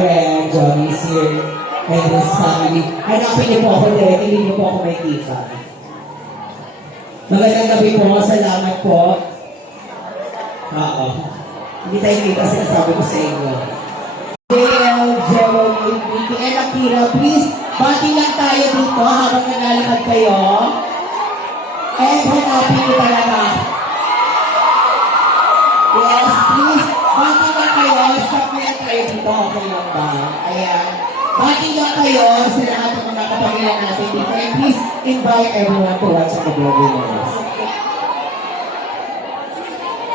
And Johnny is here. And his family. Hanapin niyo po ako direct. Hindi niyo po ako may kita. Magandang gabi po. Salamat po. Oo. Hindi tayo kita sinasabi ko sa inyo. JL, Jeremy, Vicky, and Akira, please, bati lang tayo dito habang naglalakad kayo. And hanapin niyo talaga. Yes, please, bati lang kayo. Stop lang tayo dito. Okay lang ba? Ayan. Bati lang kayo sa lahat ng mga kapamilya natin dito. And please, invite everyone to watch the vlog with us.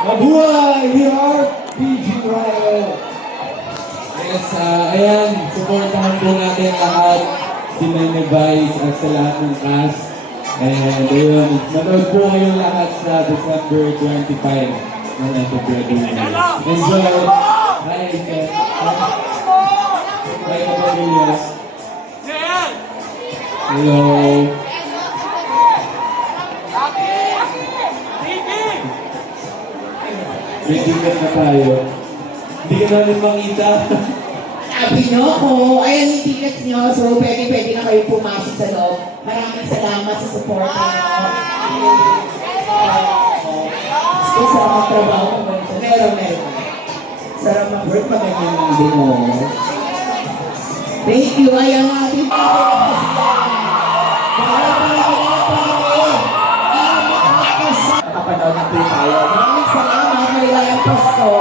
Mabuhay! We are PG Riot! Yes, ayan, supportahan po natin lahat si Nene Vice at sa lahat ng cast. And ayun, manood po kayong lahat sa December 25 na natin breadwinner. Enjoy! Hi, Seth. Hi, Kapamilya. Hello. May ticket na tayo. Hindi ka namin makita. Sabi nyo ako, ayan yung tickets nyo, so pwede na kayo pumasok sa loob. Maraming salamat sa support nyo. Sarap magtrabaho ko ganito. Meron. Sarap mag-work pa ganyan ng dino. Thank you, ayan natin. Kapanood na po tayo. Maraming salamat, Maligayang Pasko.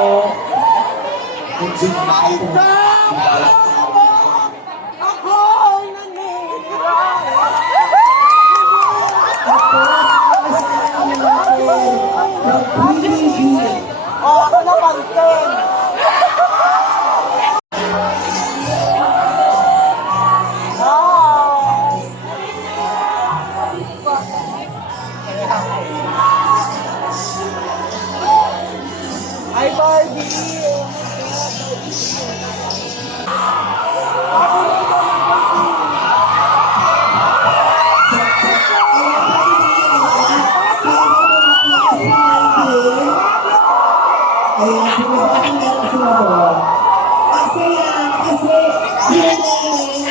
Ako na pansin. Hi, Barbie! Ayan, sinabatan na lang sila po. Kasi yun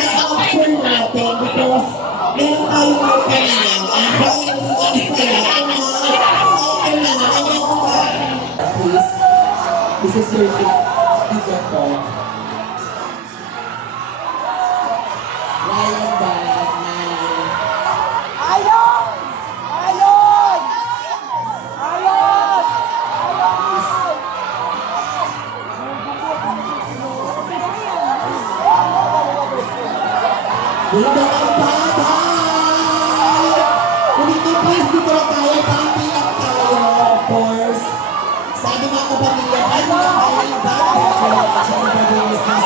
ang option natin because meron tayong open na. Please, this is your ticket po. Lion bag na. Ayun! Ayun! Ayun! Dito ang babay! Dito please, dito lang tayo, pati lang tayo, of course. Sa ating mga kapamilya, pati lang tayo yung babay. Sa mga business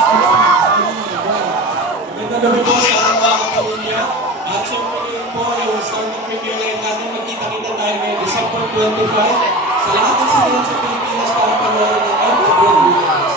Magandang gabi po sa ating mga kapamilya. At syempre ngayon po, yung start of premiere natin, magkita-kita tayo ngayon December 25. Sa lahat ng sinayin sa Pilipinas para panoorin ng Every Breadwinners.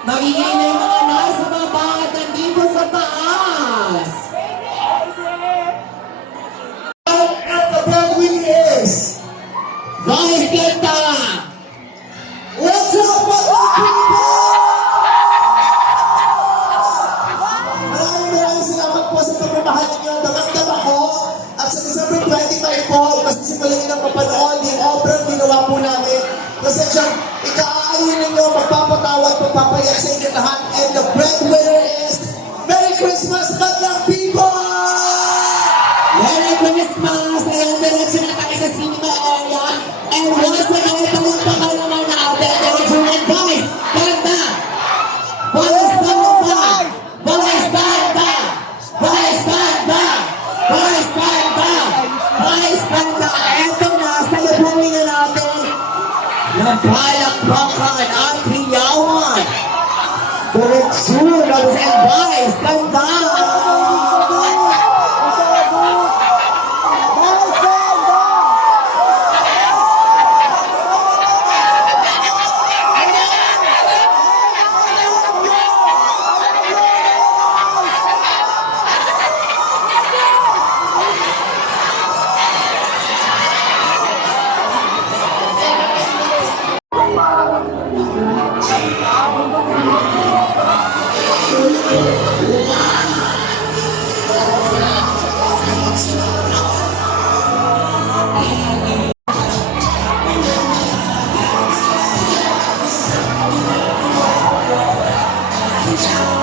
Magiging na yung mga nasa baba at nandito sa taas. At the breadwinner is Vice Ganda! what's up, mga people? Maraming salamat po sa pagmamahal ninyo. Damang-dama ko. At sa December 25 po, mas simulan nyo ng mapanood yung obrang ginawa po namin. Kasi siyang ika-aayon ninyo, magpapatawa at magpapayak sa inyo lahat. And the breadwinner is Merry Christmas, Madlang people! Merry Christmas! Ayan, diretso na tayo sa cinema area. And once again, palagpakan naman natin. Diretso na Bakan at Hiyawan. Direksyon ng advice. Ganda! Thank you.